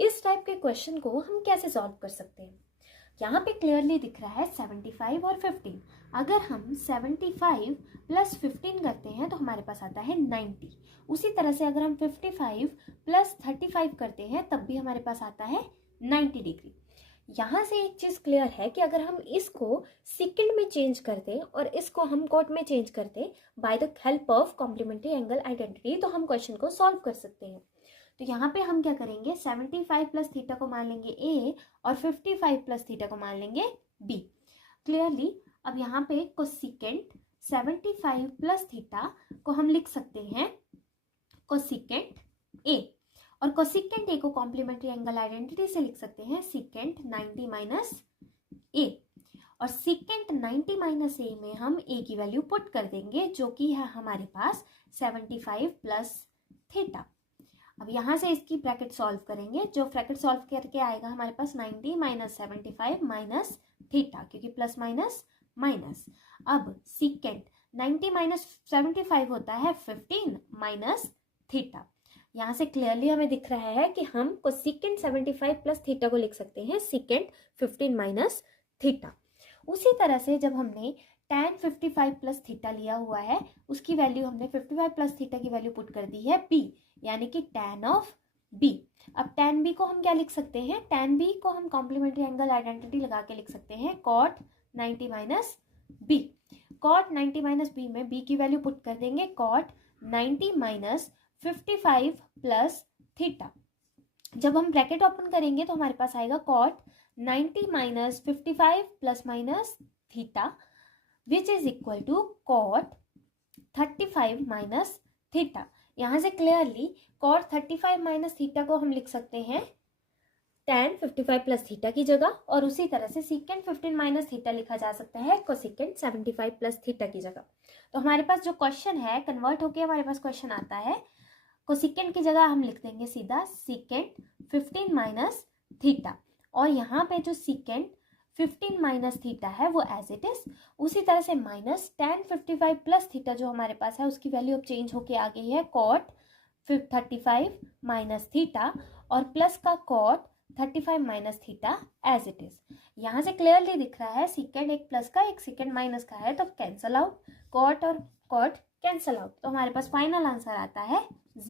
इस टाइप के क्वेश्चन को हम कैसे सॉल्व कर सकते हैं? यहाँ पे क्लियरली दिख रहा है 75 और 15। अगर हम 75 प्लस 15 करते हैं तो हमारे पास आता है 90। उसी तरह से अगर हम 55 प्लस 35 करते हैं तब भी हमारे पास आता है 90 डिग्री। यहाँ से एक चीज़ क्लियर है कि अगर हम इसको सेकंड में चेंज करते और इसको हम कॉट में चेंज करते by the help of complementary angle identity तो हम क्वेश्चन को सॉल्व कर सकते हैं। तो यहाँ पे हम क्या करेंगे, 75 प्लस थीटा को मान लेंगे ए और 55 प्लस थीटा को मान लेंगे बी। क्लियरली अब यहाँ पे कोसेकेंट 75 प्लस थीटा को हम लिख सकते हैं कोसेकेंट ए, और कोसेकेंट ए को कॉम्प्लीमेंट्री एंगल आइडेंटिटी से लिख सकते हैं सेकेंट 90 माइनस ए, और सेकेंट 90 माइनस ए में हम ए की वैल्यू पुट कर देंगे जो कि है हमारे पास 75 प्लस थीटा। अब यहाँ से इसकी ब्रैकेट सॉल्व करेंगे, जो ब्रैकेट सॉल्व करके आएगा हमारे पास 90 माइनस 75 माइनस थीटा, क्योंकि प्लस माइनस माइनस। अब सेकेंट 90 माइनस 75 होता है 15 माइनस थीटा। यहाँ से क्लियरली हमें दिख रहा है कि हम कोसेकेंट 75 प्लस थीटा को लिख सकते हैं सेकेंट 15 माइनस थीटा। उसी तरह से जब हमने tan 55 प्लस थीटा लिया हुआ है उसकी वैल्यू हमने 55 प्लस थीटा की वैल्यू पुट कर दी है b, यानी कि tan ऑफ b। अब tan b को हम क्या लिख सकते हैं, tan b को हम कॉम्प्लीमेंट्री एंगल आइडेंटिटी लगा के लिख सकते हैं cot 90 minus b। cot 90 minus b में b की वैल्यू पुट कर देंगे cot 90 माइनस 55 प्लस थीटा। जब हम ब्रैकेट ओपन करेंगे तो हमारे पास आएगा cot 90 minus 55 plus minus theta which is equal to cot 35 minus theta. यहाँ से क्लियरली cot 35 माइनस थीटा को हम लिख सकते हैं tan 55 प्लस थीटा की जगह, और उसी तरह से सेकेंट 15 माइनस थीटा लिखा जा सकता है कोसेकेंट 75 प्लस थीटा की जगह। तो हमारे पास जो क्वेश्चन है कन्वर्ट होके हमारे पास क्वेश्चन आता है, कोसेकेंट की जगह हम लिख देंगे सीधा सेकेंट 15 माइनस थीटा, और यहाँ पे जो सेकेंट 15 माइनस थीटा है वो एज इट इज, उसी तरह से माइनस tan 55 प्लस थीटा जो हमारे पास है उसकी वैल्यू अब चेंज होके आ गई है cot 35 माइनस थीटा, और प्लस का cot 35 minus theta as it is. यहाँ से क्लियरली दिख रहा है सेकेंड एक प्लस का एक सेकेंड माइनस का है तो कैंसल आउट, cot और cot कैंसल आउट, तो हमारे पास फाइनल आंसर आता है